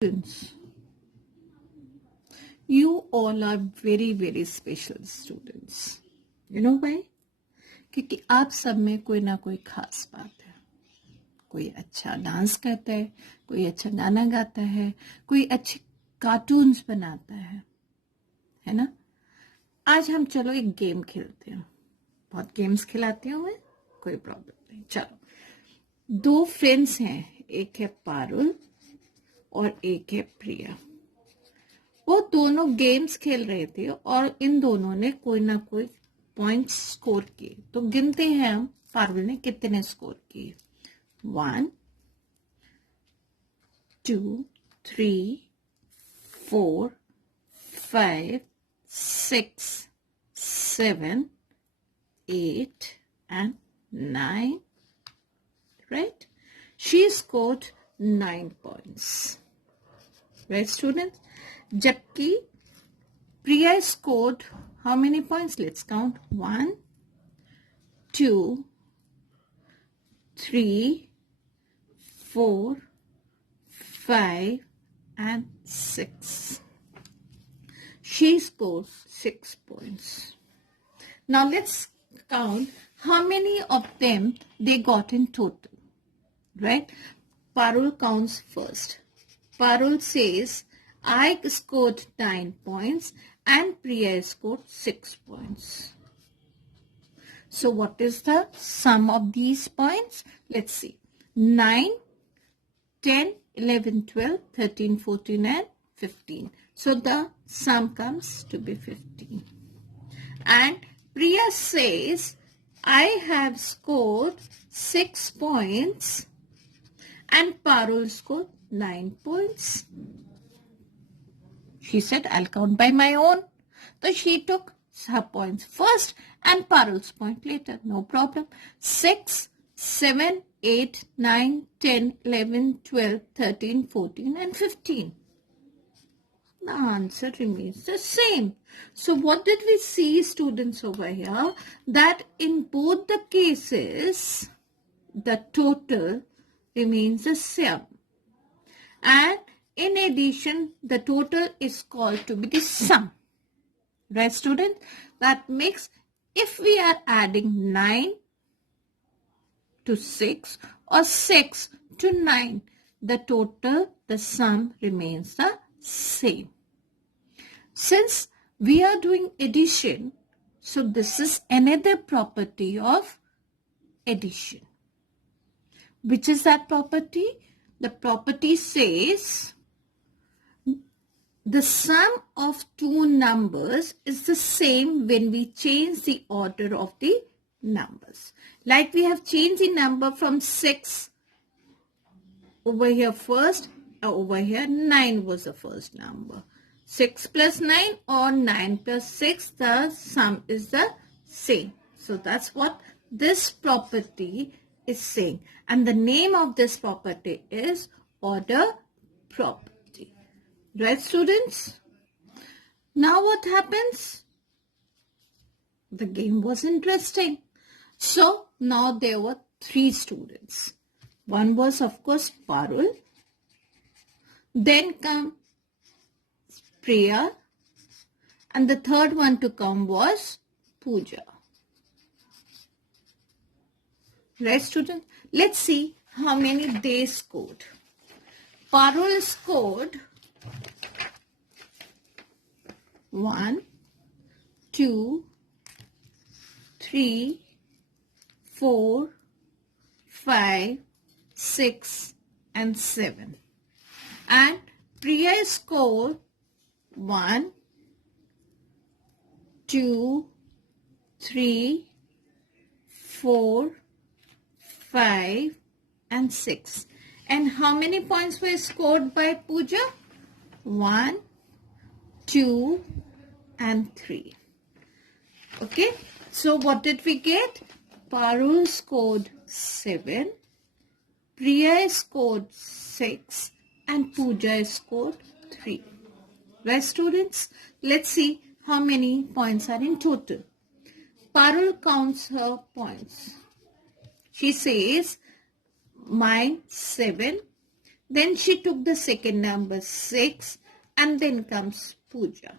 Students, you all are very very special students. You know why? क्योंकि आप सब में कोई ना कोई खास बात है. कोई अच्छा डांस करता है, कोई अच्छा गाना गाता है, कोई अच्छे कार्टून्स बनाता है ना? आज हम चलो एक गेम खेलते हैं. बहुत गेम्स खिलाती हूँ मैं, कोई प्रॉब्लम नहीं. चलो, दो फ्रेंड्स हैं, एक है पारुल और एक है प्रिया. वो दोनों गेम्स खेल रहे थे और इन दोनों ने कोई ना कोई पॉइंट स्कोर किए. तो गिनते हैं हम पारुल ने कितने स्कोर किए. 1 2 3 4 5 6 7 8 and 9. Right? She scored 9 points. Right, students? Jabki Priya scored how many points? Let's count. 1, 2, 3, 4, 5, and 6. She scores 6 points. Now let's count how many of them they got in total. Right? Parul counts first. Parul says, I scored 9 points and Priya scored 6 points. So what is the sum of these points? Let's see. 9, 10, 11, 12, 13, 14 and 15. So the sum comes to be 15. And Priya says, I have scored 6 points and Parul scored 9 points. She said, I'll count by my own. So she took her points first and Parul's point later. No problem. 6, 7, 8, 9, 10, 11, 12, 13, 14 and 15. The answer remains the same. So what did we see, students, over here? That in both the cases, the total remains the same. And in addition, the total is called to be the sum. Right, students? That makes, if we are adding 9 to 6 or 6 to 9, the total, the sum remains the same. Since we are doing addition, so this is another property of addition. Which is that property? The property says the sum of two numbers is the same when we change the order of the numbers. Like we have changed the number from 6 over here first, over here 9 was the first number. 6 plus 9 or 9 plus 6, the sum is the same. So that's what this property is saying. And the name of this property is order property. Right, students? Now what happens? The game was interesting. So now there were 3 students. One was, of course, Parul. Then come Priya. And the third one to come was Pooja. Right, students? Let's see how many they scored. Parul scored 1, 2, 3, 4, 5, 6 and 7. And Priya scored 1, 2, 3, 4, 5 and 6. And how many points were scored by Pooja? 1, 2 and 3. Okay. So what did we get? Parul scored 7. Priya scored 6. And Pooja scored 3. Right, students? Let's see how many points are in total. Parul counts her points. She says, mine 7, Then she took the second number 6, and then comes Pooja.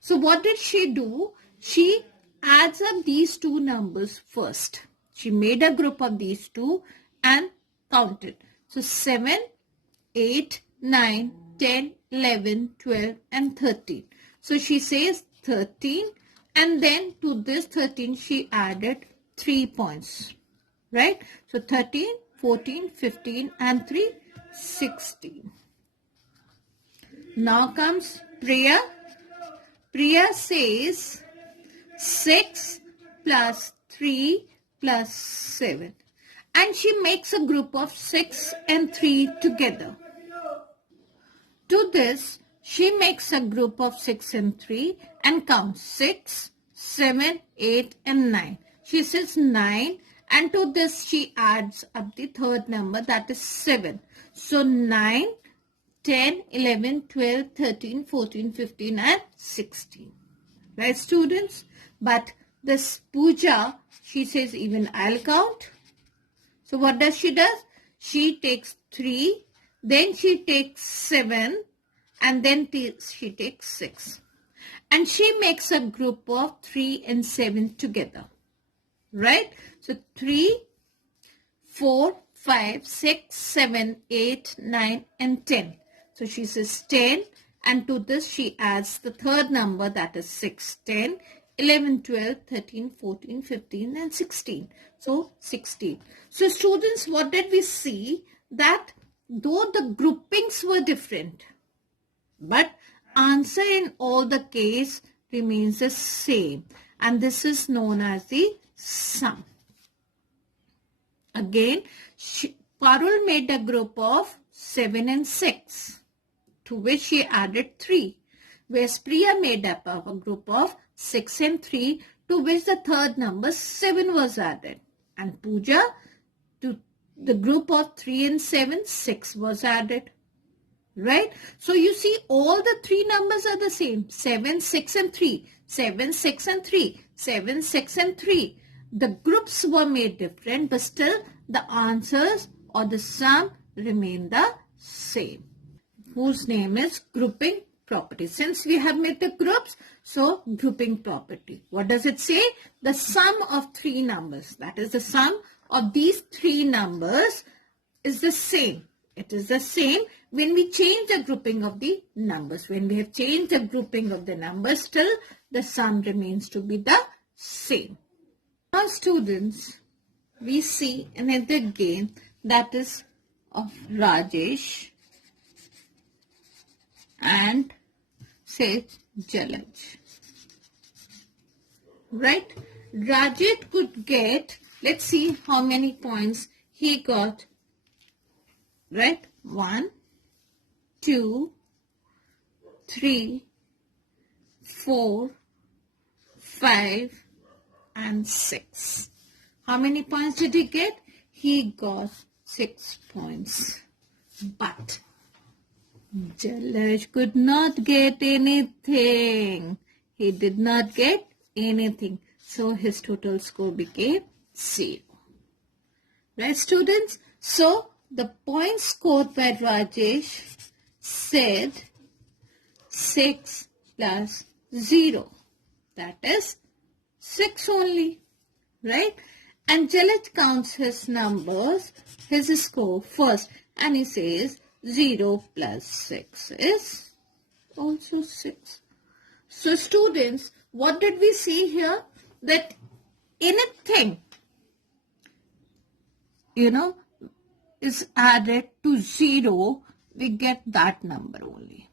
So what did she do? She adds up these two numbers first. She made a group of these two and counted. So 7, 8, 9, 10, 11, 12 and 13. So she says 13, and then to this 13 she added 3 points. Right? So 13, 14, 15 and 3, 16. Now comes Priya. Priya says 6 plus 3 plus 7. And she makes a group of 6 and 3 together. To this, she makes a group of 6 and 3 and counts 6, 7, 8 and 9. She says 9, and to this she adds up the third number, that is 7. So 9, 10, 11, 12, 13, 14, 15 and 16. Right, students? But this Pooja, she says even I'll count. So what does she do? She takes 3, then she takes 7, and then she takes 6. And she makes a group of 3 and 7 together. Right? So 3, 4, 5, 6, 7, 8, 9 and 10. So she says 10, and to this she adds the third number, that is 6, 10, 11, 12, 13, 14, 15 and 16. So 16. So students, what did we see? That though the groupings were different, but answer in all the case remains the same, and this is known as the sum. Again, Parul made a group of 7 and 6, to which she added 3, whereas Priya made up of a group of 6 and 3, to which the third number 7 was added. And Pooja, to the group of 3 and 7, 6 was added. Right? So you see all the three numbers are the same. 7, 6 and 3. 7, 6 and 3. 7, 6 and 3. The groups were made different, but still the answers or the sum remain the same, whose name is grouping property. Since we have made the groups, so grouping property. What does it say? The sum of three numbers, that is the sum of these three numbers, is the same. It is the same when we change the grouping of the numbers. When we have changed the grouping of the numbers, still the sum remains to be the same. Now students, we see another game, that is of Rajesh and say Jalaj. Right? Rajat could get, let's see how many points he got. Right? 1, 2, 3, 4, 5 and 6. How many points did he get? He got 6 points. But Jalaj could not get anything. He did not get anything. So his total score became 0. Right, students? So the points scored by Rajesh said 6 plus 0. That is 6 only. Right? And Jalaj counts his numbers, his score first. And he says 0 plus 6 is also 6. So students, what did we see here? That anything, is added to 0, we get that number only.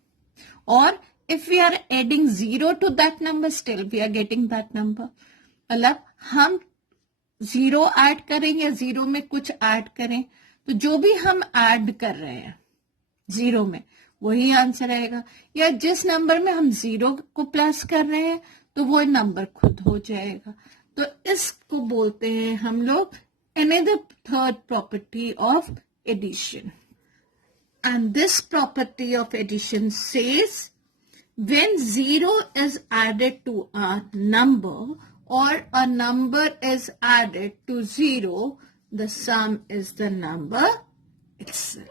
Or if we are adding 0 to that number, still we are getting that number. मतलब हम 0 add करें या 0 में कुछ add करें, तो जो भी हम ऐड कर रहे हैं 0 में वही आंसर आएगा, या जिस नंबर में हम 0 को प्लस कर रहे हैं तो वो नंबर खुद हो जाएगा. तो इसको बोलते हैं हम लोग another third property of addition. And this property of addition says when 0 is added to a number or a number is added to 0, the sum is the number itself.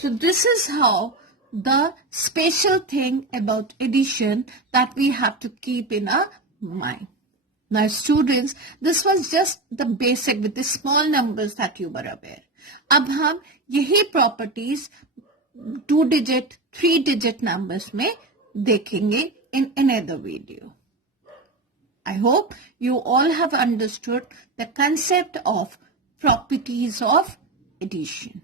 So this is how the special thing about addition that we have to keep in our mind. Now students, this was just the basic with the small numbers that you were aware. अब हम यही properties 2-digit, 3-digit numbers में देखेंगे in another video. I hope you all have understood the concept of properties of addition.